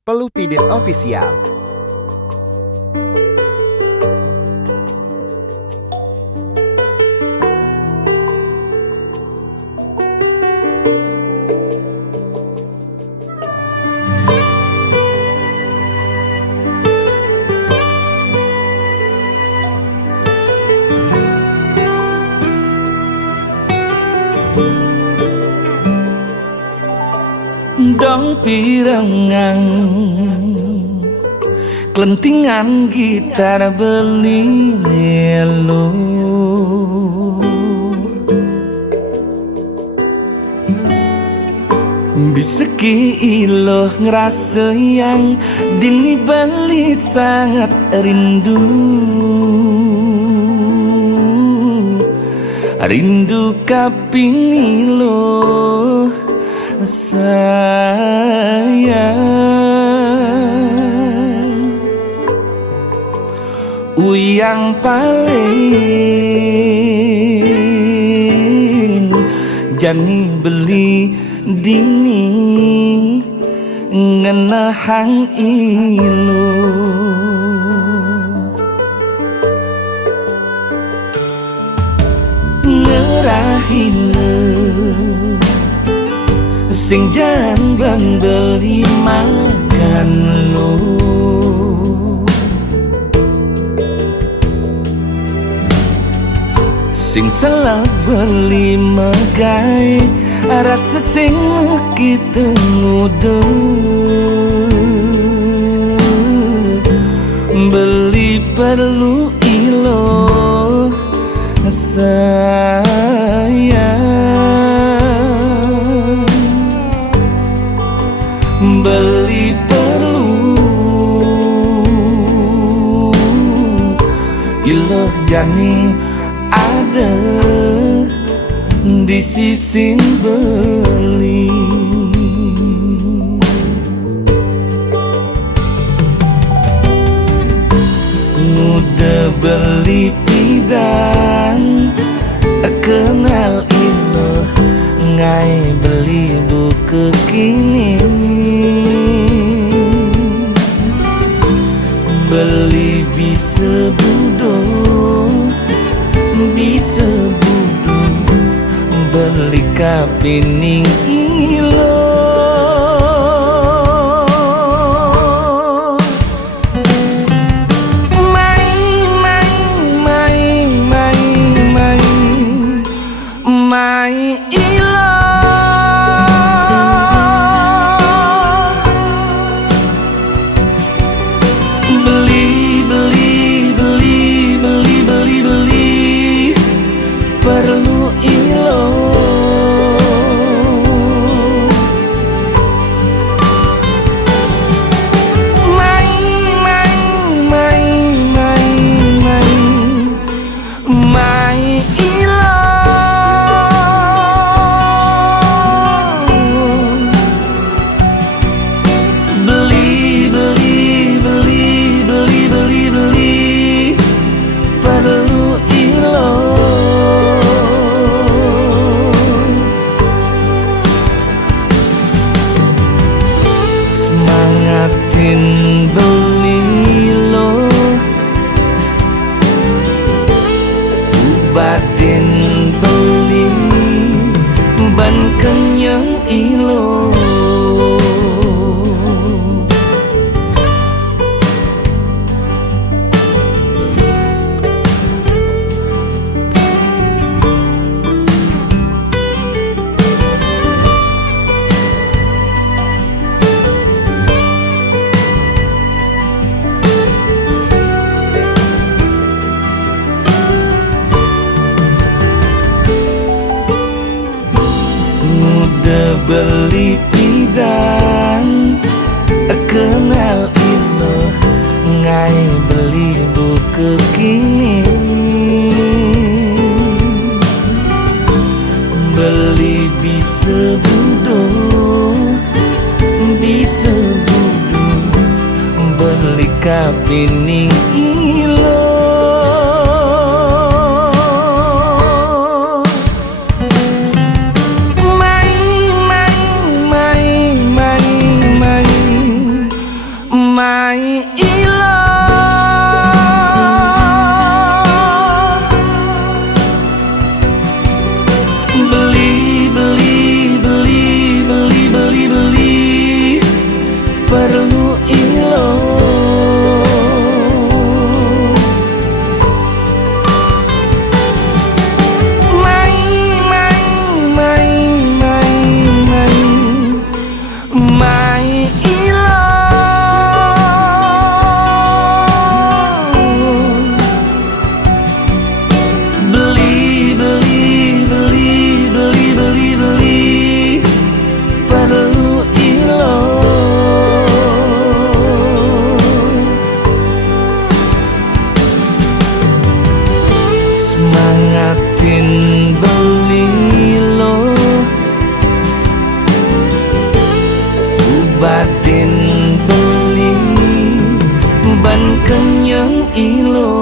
Pelupidit Official. Dong pirengang kelentingan gitar beli melo bisa ki iloh ngerasa yang dini beli sangat rindu. Rindu kapinilo sayang, uyang paling jani beli dini ngenahang ilo. Ngerahine sing jangan beli makan lo, sing salah beli megai rasa sing kita ngude beli perlu ilo sayang, beli perlu iloh jani ada di sisi beli. Udah beli pidan kenal iloh ngai beli buku kini beli bisa bodoh bisa bodoh beli kapining ilo. Perlu ilo mai ilo beli perlu ilo. Semangatin beli lo ubadin beli ban kenyang ilo. Udah beli pidan kenal ilo ngai beli buku kini beli bisa bodoh beli kapining ilo. Raden beli ban kenyang ilo